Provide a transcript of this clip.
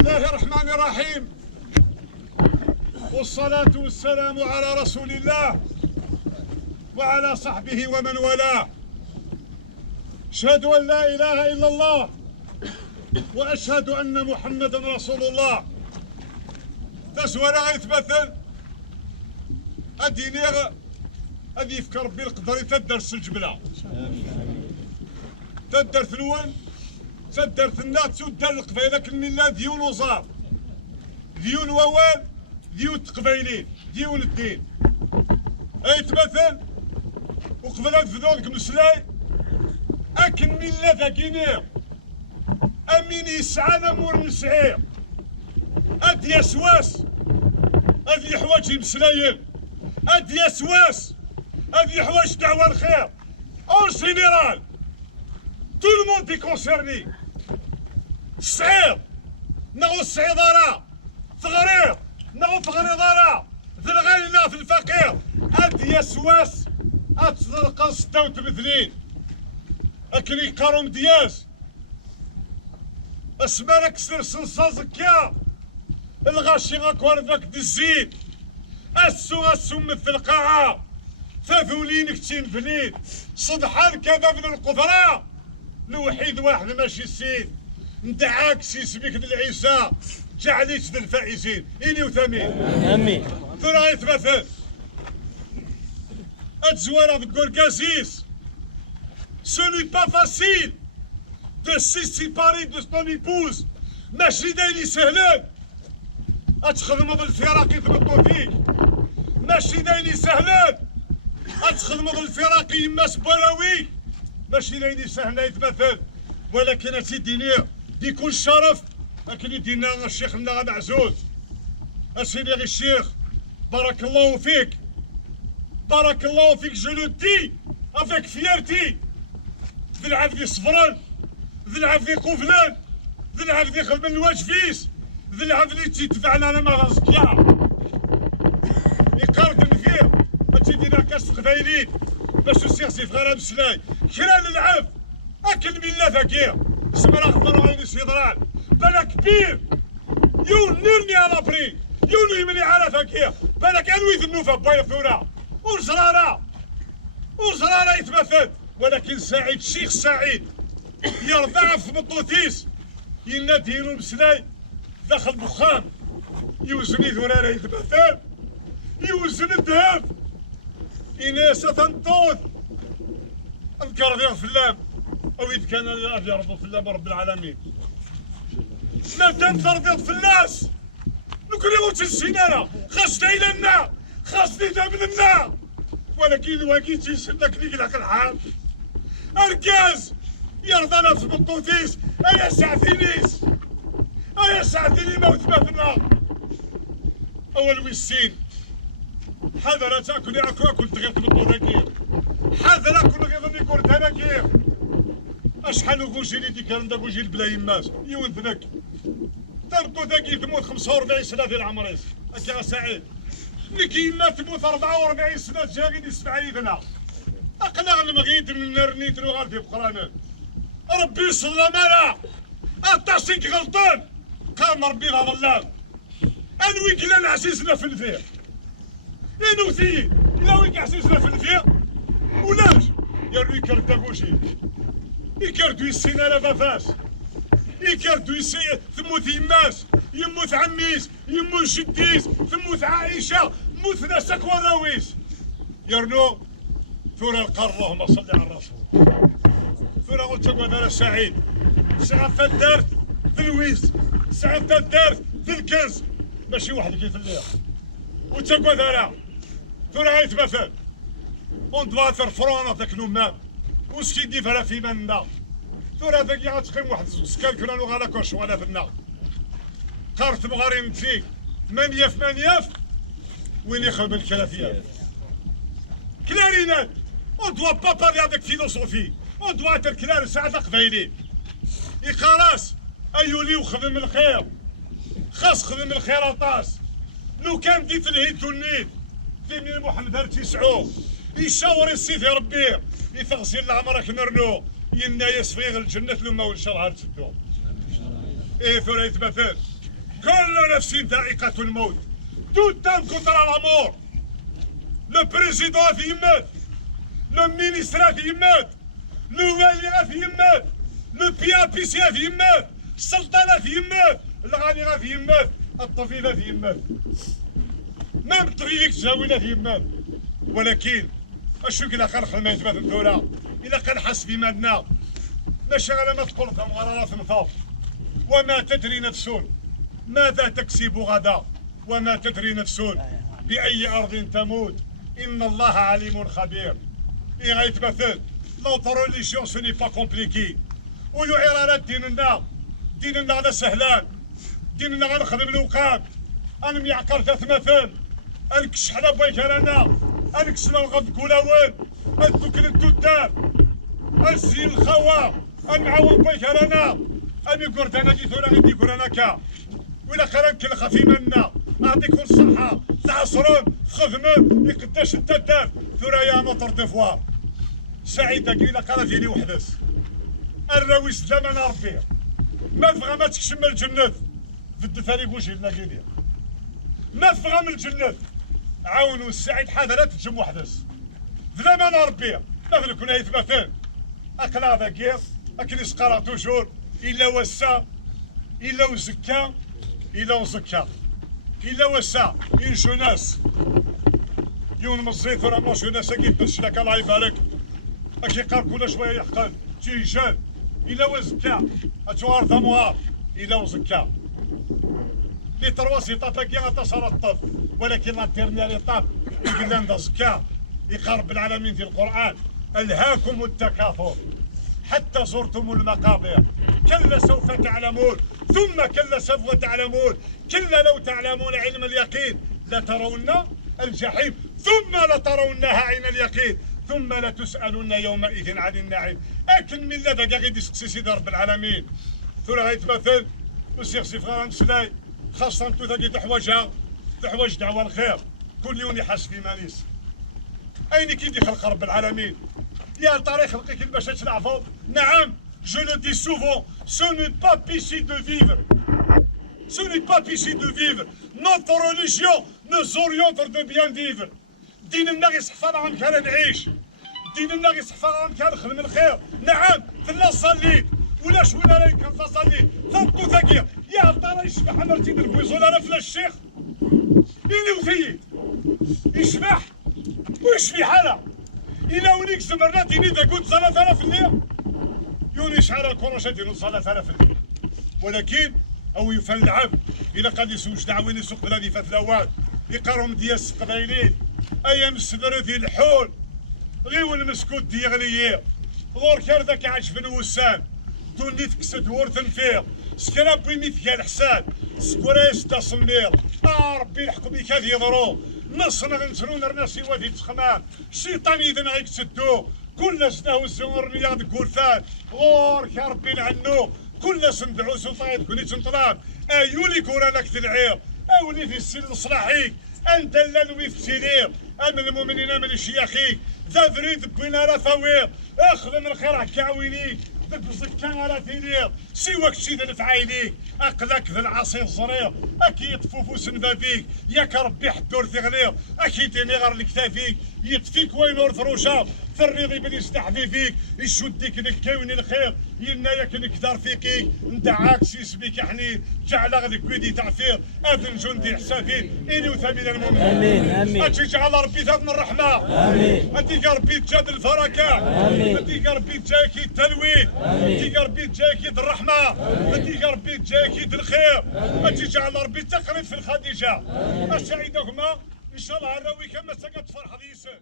الله الرحمن الرحيم، والصلاة والسلام على رسول الله وعلى صحبه ومن والاه. أشهد أن لا إله إلا الله وأشهد أن محمدا رسول الله. تسوى يتمثل أدينيغ أدي يفكر ربي القدر تدرس الجبلة تدر ثلون تدر ثنات تدر القبيلة كالملة ديون وزار ديون ووال ديون تقبيلين ديون الدين أي تمثل وقبلات فدونك مسلاي أكن ملة ذاكينير أمين يسعى نمور نسعير أدي يسواس أدي حوايج مسلايين أدي يسواس أدي حوايج دعوة الخير أون جينيرال تو الموند دي كونسيرني السعير نغو السعيدارة ثغرير نغو ثغريدارة ذي الغنى في الفقير أدي يسواس أتصدق 86 أكني كاروم دياز اسمالك سير سنصازك يا الغاشي غاكوار ذاك دي الزيت السو مثل القاعة فذولينك تنفليد صدحان كذا من القدرة الوحيد واحد ماشي السيد ندعاك سي سميك العيسى جعليك ذا الفائزين إني وثمين امين ثرى يتمثل الزوارة تقول كاسيس ce n'est pas facile de se séparer de son épouse ماشي دايلي سهلان أتخدموا بالفراق يثبطوا فيك ماشي دايلي سهلان أتخدموا بالفراق يما سبراوي ماشي دايلي سهلة يتمثل ولكن أسيدي بكل شرف لكن يدينا الشيخ لنا معزوز أسيدي غي الشيخ بارك الله فيك بارك الله فيك جو لو دي افيك فيرتي ذي العبد صفران ذي العبد قفلان ذي العبد خدم الواجفيس ذي العبد تيدفعنا انا ما غازكيا يقارد فيه تيدينا كاس قبايلين باش السياسي في غرام سلاي كرا العب اكل بالله ذاكير سمرا خضر عيني سيدران بالك كبير يونيرني على بري يوني مني على ذاكير بالك انوي ذنوفه بايا ثورة وزرارة يتمثل ولكن سعيد الشيخ سعيد يرضع في مطوتيس ينادينو بسلاي داخل دخان يوزني ذرارة يتمثل يوزن الذهب إناسة تنطوث أذكر ذي فلام أو إذ كان أبي رب فلام رب العالمين ما دام ترضيت في الناس نكون يغوت السنانة خاصة إلى النار خاصني دابن النار ولكن الواقي تيشدك ليك لك الحال أركاز يرضانا في بطوطيس أيا ساعتينيس أيا ساعتيني موت مثنا أول ويسين حذر تاكل أكل تغيط بطوطاكير حذر أكل غيظني كورت هناكير أشحال وكوشي لي ديكار دا كوشي البلا يماس يونثنك تربطو ذاكي تموت 45 سنة في العمريس أكي سعيد نكي ما تموت 44 سنة جاغي نسمع يدنا أقنع المغيد من نرنيت لو غادي بقرانا ربي صلى مالا أطاسيك غلطان قام ربي غا ظلام أنوي كلا العسيسنا في الفير إنوثي إلا ويك عسيسنا في الفير ولاش يروي كرداكوشي يكردو يسينا لفافاس يكردو يسي ثموت يماس يموت عميس يموت جديس ثموت عائشة موت ناسك وراويس يرنو ثورة القر اللهم صل على الرسول ثورة قلت لك مثلا سعيد ساعة دارت في الويس ساعة دارت في الكنز ماشي واحد كيف الليل وتقول مثلا ثورة يتمثل اون دوا faire front avec nous-mêmes وسكي دي فلا في منا ثورة ذاك غتقيم واحد سكان كنا غالا كوش ولا في النار قارت مغارين فيك 8 وين يخرب الكلافيات كلارينات on doit pas parler avec philosophie on doit être clair ساعة قبايلي يقراس أيولي وخدم الخير خاص خدم الخير طاس لو كان ديت الهيد والنيد في من محمد هرتي سعو يشاور السيف يا ربي يثغسل العمرك نرنو ينا يسفيغ الجنة لما وإن شاء الله تدو إيه ثورة يتمثل كل نفس ذائقة الموت. Tout homme contre la mort. Le président غادي يمات، لو مينيستر غادي يمات، لو والي غادي يمات، لو بي ا بي سي غادي يمات، السلطان غادي يمات، الغني غادي يمات، الطفيل غادي يمات، مام الطفيل تزاوي غادي يمات. ولكن اشوك الا كان خدمة يتبات الدولة، الا كان حس بمالنا ماشي غير ما تقول ثم غير راس نفاض. وما تدري نفس ماذا تكسب غدا، وما تدري نفس بأي أرض تموت، إن الله عليم خبير. إي غيتمثل لوطر ريليجيون سو ني با كومبليكي. ويعير على ديننا على سهلان، ديننا غنخدم الوقات، أنا ميعقر تتمثل، أنكش حنا بغيت أنا، أنكش الغد كولاوين، أنتوكل التوتال، أنسي الخوا، أنعاون بغيت أنا، أني قرت أنا جيت ولا غادي يقول أنا كا، وإلا قران كل خفي منا، نعطيكم الصحة، تعصرون، تخدمون، يقداش التدار، ثريا نوتر ديفوار. سعيدة إلا قرات لي وحدس. الراوي سلام أنا ربي. ما تبغى ما تكشم الجنة، في ثاني بوجه النقيدية. ما تبغى من الجنة، عاونوا السعيد حاضر لا تجم وحدس. سلام أنا ربي، ما في كنا يتمثل. أقلا ذاكير، أكل يسقرا توجور، إلا وسا، إلا وزكا، إلا وزكا. إلا وسا إن جوناس يون مزيت ولا مش جوناس أكيد تشلاك الله يبارك أكي قال كل شوية يحقن تي جان إلا وزكا أتوار ثموار إلا وزكا لي تروا سيطات كي غتصر الطف ولكن لا تيرنيالي طاب قلنا ندا زكا يقرب العالمين في القرآن ألهاكم التكاثر حتى زرتم المقابر كلا سوف تعلمون ثم كلا سوف تعلمون كلا لو تعلمون علم اليقين لترون الجحيم ثم لترونها عين اليقين ثم لتسألن يومئذ عن النعيم. أكل من لدى قاعد يسقسي سيدي رب العالمين ثم غيتمثل وسيغسي فغار نسلاي خاصة انتو ذاكي تحواج دعوة الخير كل يوم يحس في مانيس أين كي خلق رب العالمين يا طريق خلقك باش تلعبوا. نعم je le dis souvent ce n'est pas péché de vivre. Ce n'est pas péché de vivre. Notre religion nous oriente de bien vivre. ديننا يصحفنا عن كان نعيش. ديننا يصحفنا عن كان نخدم الخير. نعم لا صلي ولا شويه لا يمكن تصلي. ثبتوا ثقيل يا ترى يشبح مرتين البويزون انا فلا الشيخ. إني وثيد يشبح ويشبح انا. إلا وليك زمرنا ديني إذا قلت صلاة 3000 الليل. يوني شحال الكروشة ديالو صلاة 3000 الليل. ولكن أو يفلعب إلا قد يسوج دعوين يسوق بلادي فات الأوان يقارهم دياس قبايلين أيام السدرة الحول غيو المسكوت دي غليير غور كان ذاك عاجب الوسان دوني تكسد ورث نفير سكرا بيميت كان حسان سكورايس تا صمير ربي الحكم بك هذه يضرو نصنا غنسرون الناس يوافي تخمام الشيطان إذا غيك تسدو كل سنة والزمر رياض كورفان غور يا ربي العنو كل سندعو سلطان كوني تنطلاب ايولي كورانك تلعير اولي في السن صلاحيك انت اللي في السرير امن المؤمنين من الشياخيك ذا فريد بينا راه ثوير اخذ من الخير كعوينيك بزكان على ثيرير سواك شي ذا عينيك اقلك ذا العصير الزرير اكيد فوفوس نبابيك ياك ربي حدور ثغلير اكيد غير الكتافيك يطفيك وين ورث روشا ثريضي بلي يستحذي فيك يشدك نكاوني الخير يناياك نكثر فيكي ندعاك سيسبيك حنين جعل غدك ويدي تعثير اذن جندي حسافين اني وثمين المؤمنين امين امين اتجعل ربي ذات من الرحمه امين اتيك ربي تجاد الفركه امين اتيك ربي تجاكي التلوين اتيك ربي تجاكي الرحمه اتيك ربي تجاكي الخير اتجعل ربي تقرب في الخديجه السعيده هما ان شاء الله الراوي كما سقط فرح ديسان